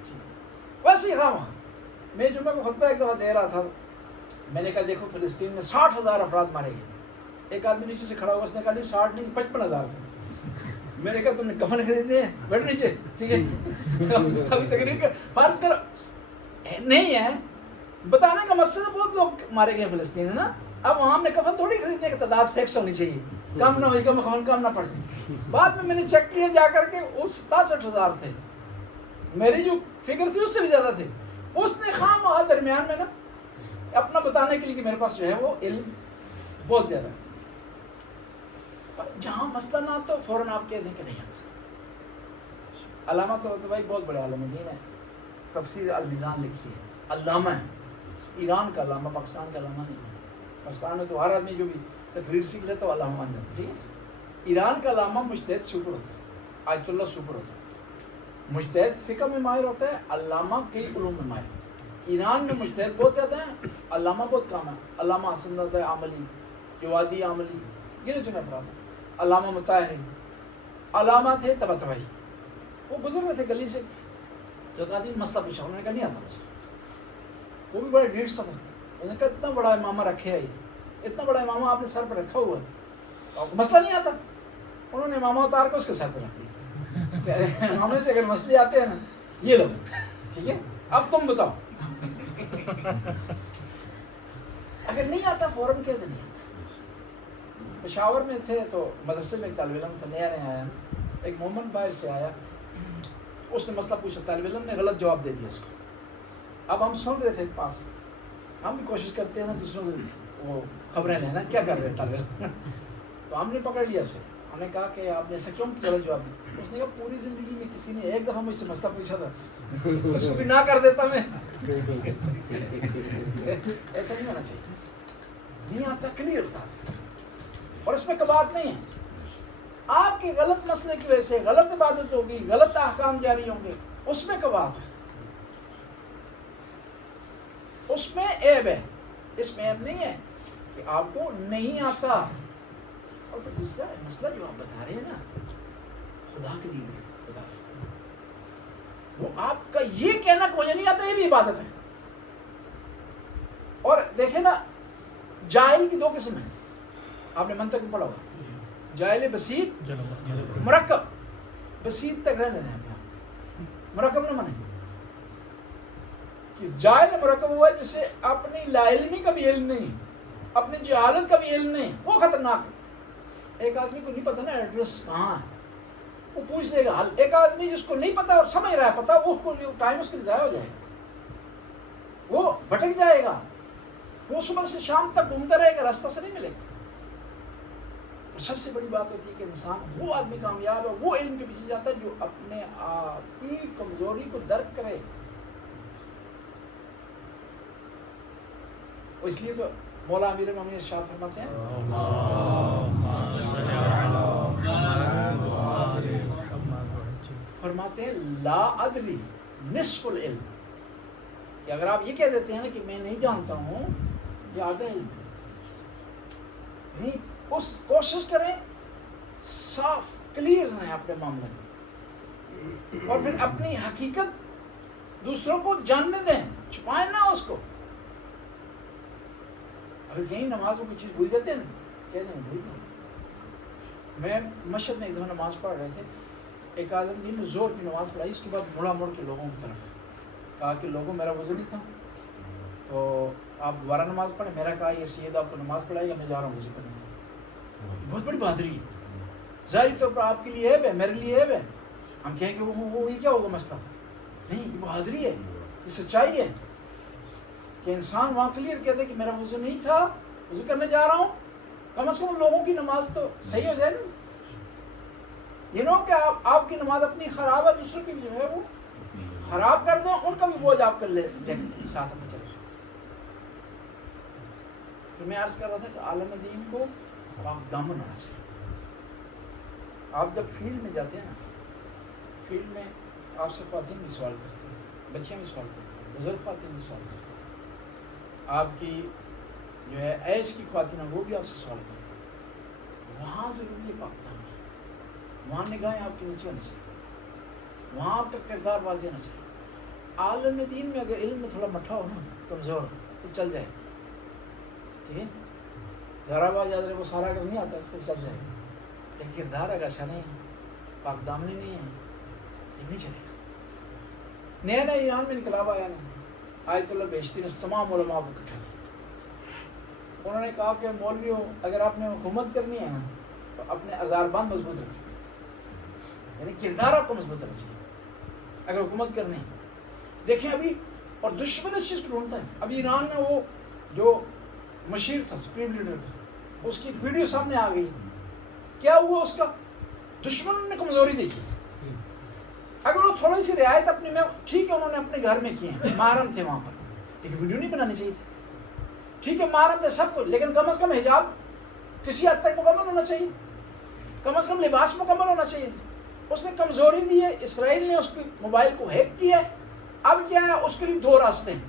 ویسے ہی وہاں میں جمعہ کو خطبہ ایک دفعہ دے رہا تھا، میں نے کہا دیکھو فلسطین میں 60,000 افراد مارے گئے. ایک آدمی نیچے سے کھڑا ہوا، اس نے کہا نہیں 60 نہیں 55,000 تھے. میں نے کہا تم نے کفن خریدنے ہیں، بیٹھ نیچے، ٹھیک ہے ابھی تقریر کا فرض کرو نہیں ہے، بتانے کا مقصد ہے بہت لوگ مارے گئے فلسطین ہے نا. اب وہاں ہم نے کفن تھوڑی خریدنے کی تعداد فکس ہونی چاہیے، کم نہ ہوئی کفن کم نہ پڑ جائے. بعد میں نے چیک کیا جا کر کے وہ 67,000 تھے، میری جو فگر تھی اس سے بھی زیادہ تھے. اس نے خام وہاں درمیان میں نا اپنا بتانے کے لیے کہ میرے پاس جو ہے وہ علم بہت زیادہ ہے. جہاں مسئلہ نہ تو فوراً آپ کہہ دیں کہ نہیں آتا. علامہ طباطبائی بہت بڑے عالم دین ہے، تفسیر المیزان لکھی ہے، علامہ ہے، ایران کا علامہ، پاکستان کا علامہ نہیں ہے. پاکستان میں تو ہر آدمی جو بھی تقریر سیکھ لیتا ہے علامہ بن جاتا ہے، ٹھیک ہے. ایران کا علامہ مجتہد سپر ہوتا ہے، آیت اللہ سپر ہوتا ہے. مجتہد فقہ میں ماہر ہوتا ہے، علامہ کئی علوم میں ماہر. ایران میں مجتہد بہت زیادہ ہیں، علامہ بہت کم ہے. علامہ حسن رضا عاملی، جوادی عاملی، گنے چنے افراد ہیں. علامہ مطہری، علامہ تھے طباطبائی. وہ گزر رہے تھے گلی سے، جو کہا آدمی مسئلہ پوچھا، انہوں نے کہا نہیں آتا مجھے. وہ بھی بڑے ڈیڑھ سا تھا. انہوں نے کہا اتنا بڑا امامہ رکھے ہے، اتنا بڑا امامہ آپ نے سر پہ رکھا ہوا ہے، آپ کو مسئلہ نہیں آتا. انہوں نے امامہ اتار کے اس کے سر پہ رکھ دیا. امامے سے اگر مسئلے آتے ہیں نا یہ لو، ٹھیک ہے اب تم بتاؤ. اگر نہیں آتا فوراً کہتے نہیں آتا. پشاور میں تھے تو مدرسے میں ایک طالب علم تھا، نیا نیا آیا، ایک مومن باہر سے آیا. اس نے مسئلہ پوچھا، طالب علم نے غلط جواب دے دیا اس کو. اب ہم سن رہے تھے پاس، ہم بھی کوشش کرتے ہیں نا دوسروں کو وہ خبریں لینا کیا کر رہے ہیں طالب علم. تو ہم نے پکڑ لیا اسے، ہم نے کہا کہ آپ نے ایسا کیوں غلط جواب دیا. اس نے کہا پوری زندگی میں کسی نے ایک دفعہ مجھ سے مسئلہ پوچھا تھا، اس کو بھی نہ کر دیتا میں. ایسا نہیں ہونا چاہیے. نہیں آتا کلیئر تھا، اور اس میں کباط نہیں ہے. آپ کے غلط مسئلے کی وجہ سے غلط عبادت ہوگی، غلط احکام جاری ہوں گے، اس میں کباط ہے، اس میں عیب ہے. اس میں عیب نہیں ہے کہ آپ کو نہیں آتا. اور پھر دوسرا مسئلہ جو آپ بتا رہے ہیں نا خدا کے لیے بتا رہے ہیں، وہ آپ کا یہ کہنا کہ مجھے نہیں آتا یہ بھی عبادت ہے. اور دیکھیں نا جاہل کی دو قسم ہیں، آپ نے منطق میں پڑھا ہوگا. جاہل بسیط مرکب. بسیط تک رہنے دیں، مرکب نہ مانے. جاہل مرکب ہوا ہے جسے اپنی لا علمی کا بھی علم نہیں، اپنی جہالت کا بھی علم نہیں، وہ خطرناک ہے. ایک آدمی کو نہیں پتا نا ایڈریس کہاں ہے، وہ پوچھ لے گا حل. ایک آدمی جس کو نہیں پتا اور سمجھ رہا ہے پتا، وہ ٹائم اس کے لیے ضائع ہو جائے گا، وہ بھٹک جائے گا، وہ صبح سے شام تک گھومتا رہے گا، راستہ سے نہیں ملے گا. اور سب سے بڑی بات ہوتی ہے کہ انسان وہ آدمی کامیاب ہے، وہ علم کے پیچھے جاتا ہے جو اپنے آپ کی کمزوری کو درک کرے. اس لیے تو مولا امیر المومنین ارشاد فرماتے ہیں لا ادری نصف العلم، کہ اگر آپ یہ کہہ دیتے ہیں نا کہ میں نہیں جانتا ہوں، یہ آدھا علم نہیں. اس کوشش کریں صاف کلیئر رہیں اپنے معاملے میں، اور پھر اپنی حقیقت دوسروں کو جاننے دیں، چھپائیں نہ اس کو. اگر کہیں نماز میں کوئی چیز بھول جاتے ہیں نا کہہ دیں بھول گئے. میں مشہد میں ایک دفعہ نماز پڑھ رہے تھے، ایک آدمی نے زور کی نماز پڑھائی، اس کے بعد مڑا مڑ کے لوگوں کی طرف کہا کہ لوگوں میرا وضو نہیں تھا تو آپ دوبارہ نماز پڑھیں. میرا کہا یہ سید آپ کو نماز پڑھائے گا، میں جا رہا ہوں وضو کرنے. بہت بڑی بہادری ہے. ظاہری طور پر آپ کے لیے عیب ہے، میرے لیے عیب ہے. ہم کہیں کہ وہ یہ کیا ہوگا مسئلہ نہیں، یہ بہادری ہے، یہ سچائی ہے کہ انسان وہاں کلیئر کہتے کہ میرا وضو نہیں تھا، وضو کرنے جا رہا ہوں. کم از کم لوگوں کی نماز تو صحیح ہو جائے نا. یہ نہ کہ آپ کی نماز اپنی خراب ہے، دوسروں کی بھی جو ہے وہ خراب کر دیں، ان کا بھی بوجھ آپ کر لے ساتھ میں چلے. تو میں عرض کر رہا تھا کہ عالم دین کو پاک دامن ہونا چاہیے. آپ جب فیلڈ میں جاتے ہیں نا، فیلڈ میں آپ سے خواتین بھی سوال کرتی ہیں، بچیاں بھی سوال کرتی ہیں، بزرگ خواتین بھی سوال کرتی ہیں. آپ کی جو ہے ایش کی خواتین ہیں وہ بھی آپ سے سوال کریں گے. وہاں ضروری ہے پاک دامنی, وہاں نگاہیں آپ کی نیچے ہونا چاہیے, وہاں آپ کا کردار واضح ہونا چاہیے. عالم دین میں اگر علم میں تھوڑا مٹھا ہو نا, کمزور ہو, تو چل جائے, ٹھیک ہے. ذرا بات یاد رہے, وہ سارا اگر نہیں آتا اس سے چل جائے, لیکن کردار اگر اچھا نہیں ہے, پاک دامنی نہیں ہے, ٹھیک نہیں چلے گا. نیا نیا ایران میں انقلاب آیا نا, آیت اللہ بیشتی نے تمام علماء کو اکٹھا کیا. انہوں نے کہا کہ مولویوں اگر آپ نے حکومت کرنی ہے نا تو اپنے ازار بند مضبوط رکھیں, یعنی کردار آپ کو مضبوط رکھنا چاہیے اگر حکومت کرنی ہے. دیکھیں ابھی, اور دشمن اس چیز کو ڈھونڈتا ہے. ابھی ایران میں وہ جو مشیر تھا سپریم لیڈر کا, اس کی ایک ویڈیو سامنے آ گئی. کیا ہوا اس کا؟ دشمن نے کمزوری دیکھی. اگر وہ تھوڑی سی رعایت اپنی میں, ٹھیک ہے انہوں نے اپنے گھر میں کیے ہیں, محرم تھے وہاں پر, لیکن ویڈیو نہیں بنانی چاہیے تھی. ٹھیک ہے محرم تھے سب کو, لیکن کم از کم حجاب کسی حد تک مکمل ہونا چاہیے, کم از کم لباس مکمل ہونا چاہیے. اس نے کمزوری دی ہے, اسرائیل نے اس کے موبائل کو ہیک کیا ہے. اب کیا ہے, اس کے لیے دو راستے ہیں.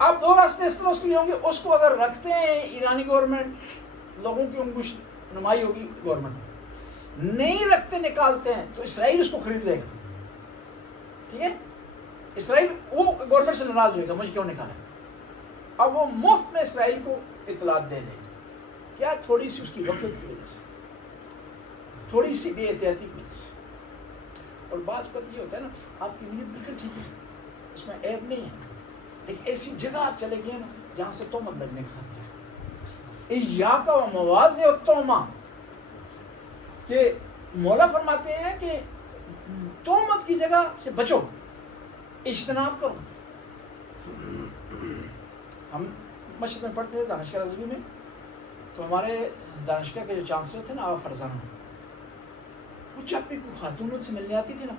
اب دو راستے اس طرح اس کے لیے ہوں گے, اس کو اگر رکھتے ہیں ایرانی گورنمنٹ, لوگوں کی انگوش نمائی ہوگی گورنمنٹ, نہیں رکھتے نکالتے ہیں تو اسرائیل اس کو خرید لے گا. ٹھیک ہے, اسرائیل وہ گورنمنٹ سے ناراض ہوئے گا, مجھے کیوں نکالا. اب وہ مفت میں اسرائیل کو اطلاعات دے دے. کیا تھوڑی سی اس کی غفلت کی وجہ سے, تھوڑی سی بے احتیاطی کی وجہ سے. اور بعض وقت یہ ہوتا ہے نا, آپ کی نیت بالکل ٹھیک ہے, اس میں عیب نہیں ہے, لیکن ایسی جگہ آپ چلے گئے نا جہاں سے تہمت لگنے کا خطرہ ہے. ایاک و مواضع التہمہ, کہ مولا فرماتے ہیں کہ تہمت کی جگہ سے بچو, اجتناب کرو. ہم مشرق میں پڑھتے تھے دانشگاہ رضوی میں, تو ہمارے دانشگاہ کے جو چانسلر تھے نا آغا فرزانہ, وہ جب بھی کوئی خاتون ان سے ملنے آتی تھی نا,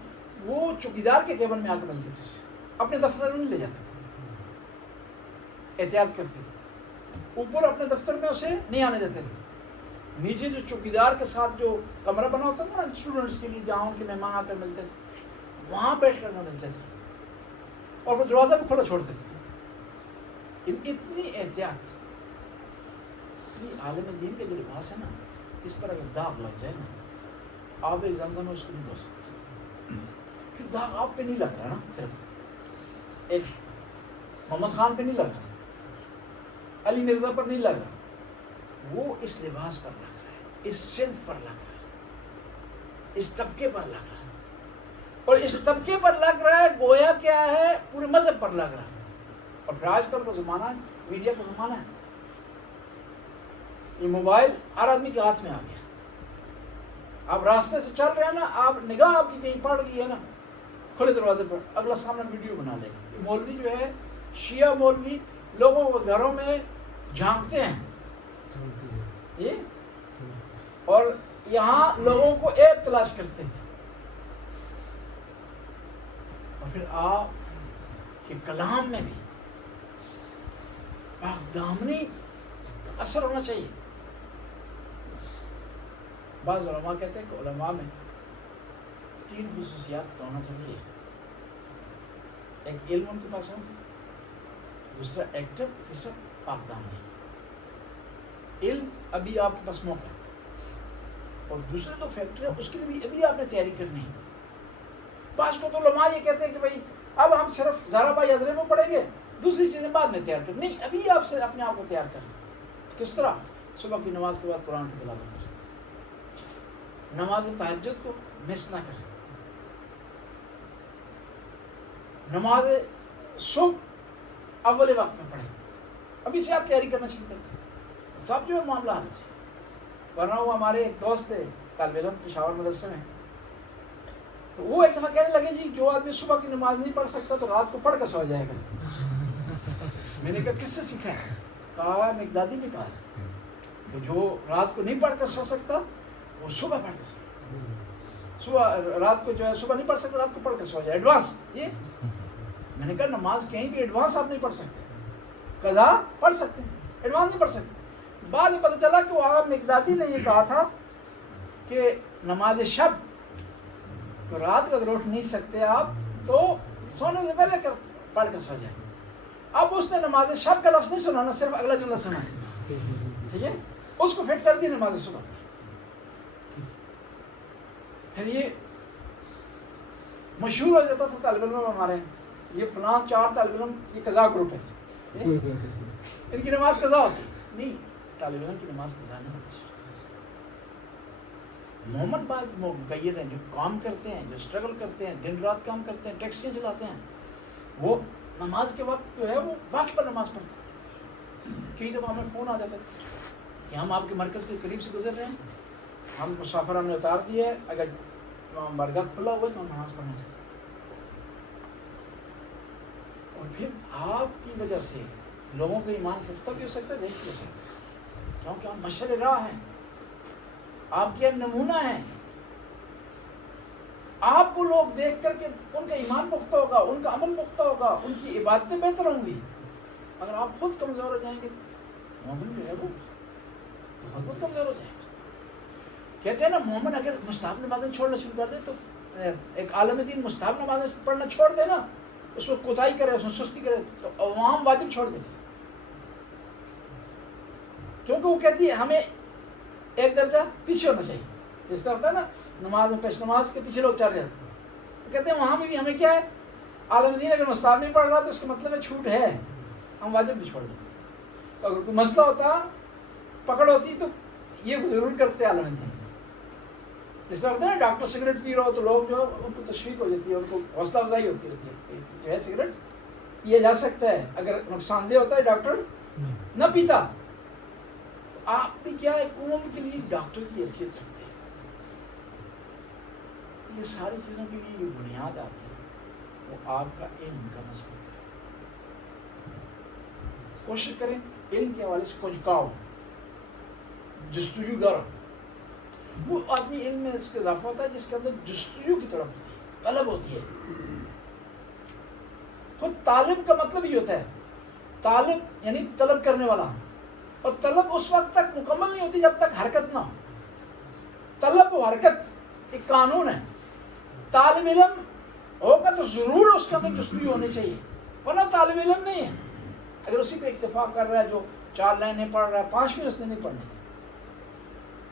وہ چوکیدار کے کیبن میں آ کے ملتے تھے, اپنے دفتر میں نہیں لے جاتے تھے, احتیاط کرتے تھے. اوپر اپنے دفتر میں اسے نہیں آنے دیتے تھے, نیچے جو چوکیدار کے ساتھ جو کمرہ بنا ہوتا تھا نا اسٹوڈنٹس کے لیے, جہاں ان کے مہمان آ کر ملتے تھے, وہاں بیٹھ کر وہ ملتے تھے, اور وہ دروازہ بھی کھلا چھوڑتے تھے. اتنی احتیاط. عالم دین کے جو لباس ہے نا, اس پر اگر داغ لگ جائے نا, آب زمزم اس کو نہیں دھو سکتے. پھر داغ آپ پہ نہیں لگ رہا نا, صرف ایک محمد خان پہ نہیں لگ رہا, علی مرزا پر نہیں لگ رہا, وہ اس لباس پر لگ رہا ہے, اس صنف پر لگ رہا ہے, اس طبقے پر لگ رہا ہے. اور اس طبقے پر لگ رہا ہے گویا کیا ہے, پورے مذہب پر لگ رہا ہے. اور پھر آج کل کا زمانہ ہے, میڈیا کا زمانہ ہے, یہ موبائل ہر آدمی کے ہاتھ میں آ گیا. آپ راستے سے چل رہے ہیں نا, آپ نگاہ آپ کی کہیں پڑ گئی ہے نا, کھلے دروازے پر اگلا سامنے ویڈیو بنا لے گا. یہ مولوی جو ہے, شیعہ مولوی, لوگوں کو گھروں میں جھانکتے ہیں یہ, اور یہاں لوگوں کو عیب تلاش کرتے ہیں. اور پھر آپ کے کلام میں بھی پاک دامنی کا اثر ہونا چاہیے. بعض علماء کہتے ہیں کہ علماء میں 3 خصوصیات کا ہونا ضروری ہے. ایک علم ان کے پاس ہو, دوسرا ایکٹر, تیسرا پاک دامنی. علم ابھی آپ کے پاس موقع ہے, اور دوسرے 2 فیکٹر ہے, اس کے لیے بھی ابھی آپ نے تیاری کرنی ہے. بعض کو تو علماء یہ کہتے ہیں کہ بھائی اب ہم صرف زارا با یادرے میں پڑھیں گے, دوسری چیزیں بعد میں تیار کریں. نہیں, ابھی آپ سے اپنے آپ کو تیار کریں. کس طرح؟ صبح کی نماز کے بعد قرآن کی تلاوت کریں, نماز تہجد کو مس نہ کریں, نماز صبح اول وقت میں پڑھیں. ابھی سے آپ تیاری کرنا شروع کریں, سب جو معاملہ حل ہے. ورنہ وہ ہمارے ایک دوست تھے طالب علم پشاور مدرسے میں, تو وہ ایک دفعہ کہنے لگے جی جو آدمی صبح کی نماز نہیں پڑھ سکتا تو رات کو پڑھ کر سو جائے گا. میں نے کہا کس سے سیکھا ہے؟ کہا مقدادی نے کہا کہ جو رات کو نہیں پڑھ کر سو سکتا وہ صبح پڑھ کر سو, صبح رات کو جو ہے صبح نہیں پڑھ سکتا رات کو پڑھ کر سو جائے, ایڈوانس. یہ میں نے کہا نماز کہیں بھی ایڈوانس آپ نہیں پڑھ سکتے, قضا پڑھ سکتے ہیں, ایڈوانس نہیں پڑھ سکتے. بعد میں پتہ چلا کہ وہ آغا مقدادی نے یہ کہا تھا کہ نماز شب تو رات کو اگر اٹھ نہیں سکتے آپ تو سونے سے پہلے پڑھ کر سو جائیں. اب اس نے نماز شب کا لفظ نہیں سنا نا، صرف اگلا جملہ سنا، ٹھیک ہے، اس کو فٹ کر دی نماز صبح. پھر یہ مشہور ہو جاتا تھا طالب علم ہمارے، یہ فلاں 4 طالب علم یہ قضا گروپ ہے، ان کی نماز قضا ہوتی نہیں. طالب علم کی نماز قضا نہیں ہوتی. مومن بعض مقید ہیں جو کام کرتے ہیں، جو اسٹرگل کرتے ہیں، دن رات کام کرتے ہیں، ٹیکسیاں چلاتے ہیں، وہ نماز کے وقت جو ہے وہ وقت پر نماز پڑھتے ہیں. کئی دفعہ ہمیں فون آ جاتا ہے کہ ہم آپ کے مرکز کے قریب سے گزر رہے ہیں، ہم مسافر ہم نے اتار دیا ہے، اگر مرکز کھلا ہوا ہے تو ہم نماز پڑھنا چاہتے ہیں. اور پھر آپ کی وجہ سے لوگوں کا ایمان پختہ بھی ہو سکتا ہے، دیکھ بھی سکتے ہیں، کیونکہ آپ مشعل راہ ہیں، آپ کے نمونہ ہیں. آپ کو لوگ دیکھ کر کے ان کا ایمان پختہ ہوگا، ان کا عمل پختہ ہوگا، ان کی عبادتیں بہتر ہوں گی. اگر آپ خود کمزور ہو جائیں گے تو مومن جو ہے وہ بہت کمزور ہو جائے گا. کہتے ہیں نا مومن اگر مستحب نمازیں چھوڑنا شروع کر دے تو ایک عالم دین مستحب نمازیں پڑھنا چھوڑ دے نا، اس کو کوتاہی کرے، اس میں سستی کرے، تو عوام واجب چھوڑ دیتی، کیونکہ وہ کہتی ہے ہمیں ایک درجہ پیچھے ہونا چاہیے. اس طرح ہوتا ہے نا نماز میں پیش نماز کے پیچھے لوگ چل رہے ہیں، کہتے ہیں وہاں بھی ہمیں کیا ہے، عالم دین اگر مستحب نہیں پڑھ رہا تو اس کا مطلب ہے چھوٹ ہے، ہم واجب بھی چھوڑ دیں. اگر کوئی مسئلہ ہوتا، پکڑ ہوتی تو یہ ضرور کرتے عالم دین. اس طرح ہوتا ہے نا ڈاکٹر سگریٹ پی رہا ہو تو لوگ جو ان کو تشویق ہو جاتی ہے، ان کو حوصلہ افزائی ہوتی رہتی ہے، جو ہے سگریٹ پیا جا سکتا ہے، اگر نقصان دہ ہوتا ہے ڈاکٹر نہ پیتا. تو آپ بھی کیا ہے قوم کے لیے ڈاکٹر کی حیثیت رکھتے ہیں. یہ ساری چیزوں کے لیے جو بنیاد آتی ہے وہ آپ کا علم کا مضبوط ہے. کوشش کریں علم کے حوالے سے کچھ کاؤ، جستجو گر. وہ آدمی علم میں اس کا اضافہ ہوتا ہے جس کے اندر جستجو کی طرف ہوتی ہے، طلب ہوتی ہے. خود طالب کا مطلب ہی ہوتا ہے، طالب یعنی طلب کرنے والا، اور طلب اس وقت تک مکمل نہیں ہوتی جب تک حرکت نہ ہو. طلب و حرکت ایک قانون ہے. طالب علم ہوگا تو ضرور اس کے اندر جستجو ہونی چاہیے، ورنہ طالب علم نہیں ہے. اگر اسی پہ اکتفا کر رہا ہے جو 4 لائنیں پڑھ رہا ہے، 5ویں اس نے نہیں پڑھنی،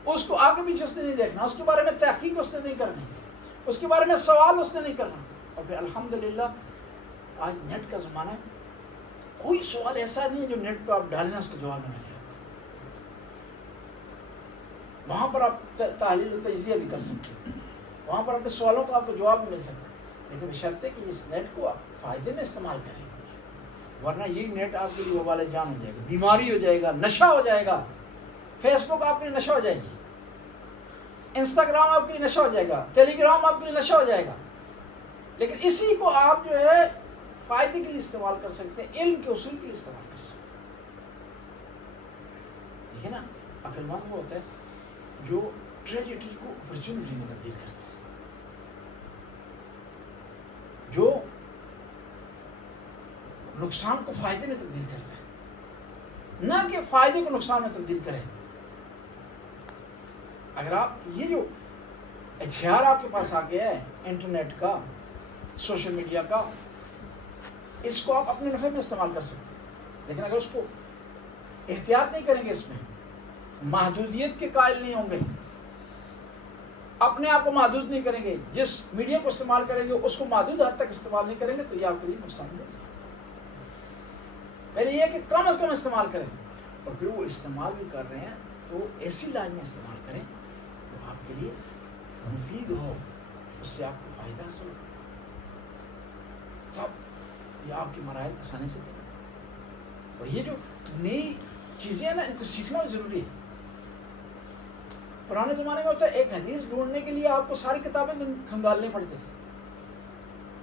اس کو آگے پیچھے اس نے نہیں دیکھنا، اس کے بارے میں تحقیق اس نے نہیں کرنی، اس کے بارے میں سوال اس نے نہیں کرنا. اور پھر الحمدللہ آج نیٹ کا زمانہ ہے، کوئی سوال ایسا نہیں ہے جو نیٹ پہ آپ ڈالنا اس کا جواب نہ ملے. وہاں پر آپ تحلیل و تجزیہ بھی کر سکتے ہیں، وہاں پر اپنے سوالوں کا آپ کو جواب مل سکتا ہے، لیکن بشرط ہے کہ اس نیٹ کو آپ فائدے میں استعمال کریں، ورنہ یہ نیٹ آپ کے لیے وبال جان ہو جائے گا، بیماری ہو جائے گا، نشہ ہو جائے گا. فیس بک آپ کے لیے نشہ ہو جائے گی، انسٹاگرام آپ کے لیے نشہ ہو جائے گا، ٹیلی گرام آپ کے لیے نشہ ہو جائے گا. لیکن اسی کو آپ جو ہے فائدے کے لیے استعمال کر سکتے ہیں، علم کے اصول کے لیے استعمال کر سکتے ہیں. دیکھیں نا عقل مند وہ ہوتا ہے جو ٹریجڈی کو اپرچونٹی میں تبدیل کرتا ہے، جو نقصان کو فائدے میں تبدیل کرتا ہے، نہ کہ فائدے کو نقصان میں تبدیل کرے. اگر آپ یہ جو ہتھیار آپ کے پاس آ گیا ہے انٹرنیٹ کا، سوشل میڈیا کا، اس کو آپ اپنے نفع میں استعمال کر سکتے ہیں، لیکن اگر اس کو احتیاط نہیں کریں گے، اس میں محدودیت کے قائل نہیں ہوں گے، اپنے آپ کو محدود نہیں کریں گے، جس میڈیا کو استعمال کریں گے اس کو محدود حد تک استعمال نہیں کریں گے، تو یہ آپ کے لیے نقصان دہ ہے. پہلے یہ کہ کم از کم استعمال کریں، اور پھر وہ استعمال بھی کر رہے ہیں تو ایسی لائن میں استعمال کریں جو آپ کے لیے مفید ہو، اس سے آپ کو فائدہ حاصل ہو، تب یہ آپ کے مراحل آسانی سے دیں. اور یہ جو نئی چیزیں ہیں نا ان کو سیکھنا بھی ضروری ہے. پرانے زمانے میں ہوتا ہے ایک حدیث ڈھونڈنے کے لیے آپ کو ساری کتابیں کھنگالنی پڑتی تھی،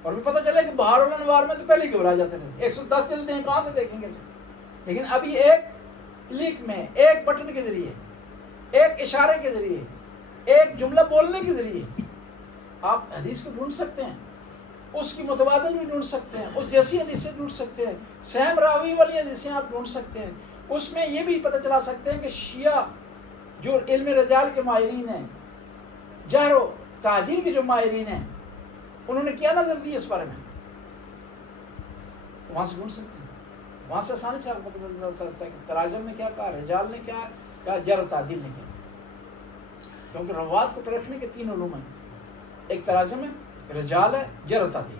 اور بھی پتہ چلا کہ بہار الانوار میں تو پہلے ہی گھبرا جاتے تھے، 110 جلدیں ہیں کہاں سے دیکھیں گے. لیکن ابھی ایک کلک میں، ایک بٹن کے ذریعے، ایک اشارے کے ذریعے، ایک جملہ بولنے کے ذریعے آپ حدیث کو ڈھونڈ سکتے ہیں، اس کی متبادل بھی ڈھونڈ سکتے ہیں، اس جیسی حدیثیں ڈھونڈ سکتے ہیں، سہم راوی والی حدیثیں آپ ڈھونڈ سکتے ہیں. اس میں یہ بھی پتہ چلا سکتے ہیں کہ شیعہ جو علم رجال کے ماہرین ہیں، جہر و تعدیل کے جو ماہرین ہیں، انہوں نے کیا نظر دی اس بارے میں، وہاں سے ڈھونڈ سکتے ہیں. وہاں سے آسانی سے آپ کو پتہ چل سکتا ہے کہ تراجم میں کیا کہا، رجال نے کیا کہا، جر تعدیل نے کیا، کیونکر روات کو پرکھنے کے 3 علوم ہیں، ایک تراجم ہے، رجال ہے، جر تعدیل۔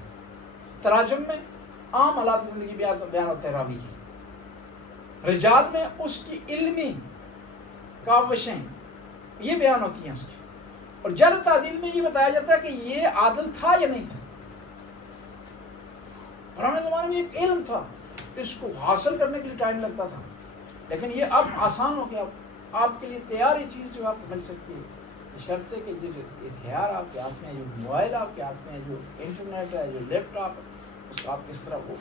تراجم میں عام حالات زندگی بیان ہوتے ہیں راوی کی، رجال میں اس کی علمی کاوشیں یہ بیان ہوتی ہیں اس کی، اور جر تعدیل میں یہ بتایا جاتا ہے کہ یہ عادل تھا یا نہیں تھا۔ پرانے زمانے میں ایک علم تھا، اس کو حاصل کرنے کے لیے ٹائم لگتا تھا، لیکن یہ اب آسان ہو گیا، آپ کے لیے تیار یہ چیز جو آپ کو مل سکتی ہے، بشرطے کہ جو ہتھیار آپ کے ہاتھ میں ہے، جو موبائل آپ کے ہاتھ میں ہے، جو انٹرنیٹ ہے، جو لیپ ٹاپ ہے، اس کو آپ کس طرح وہ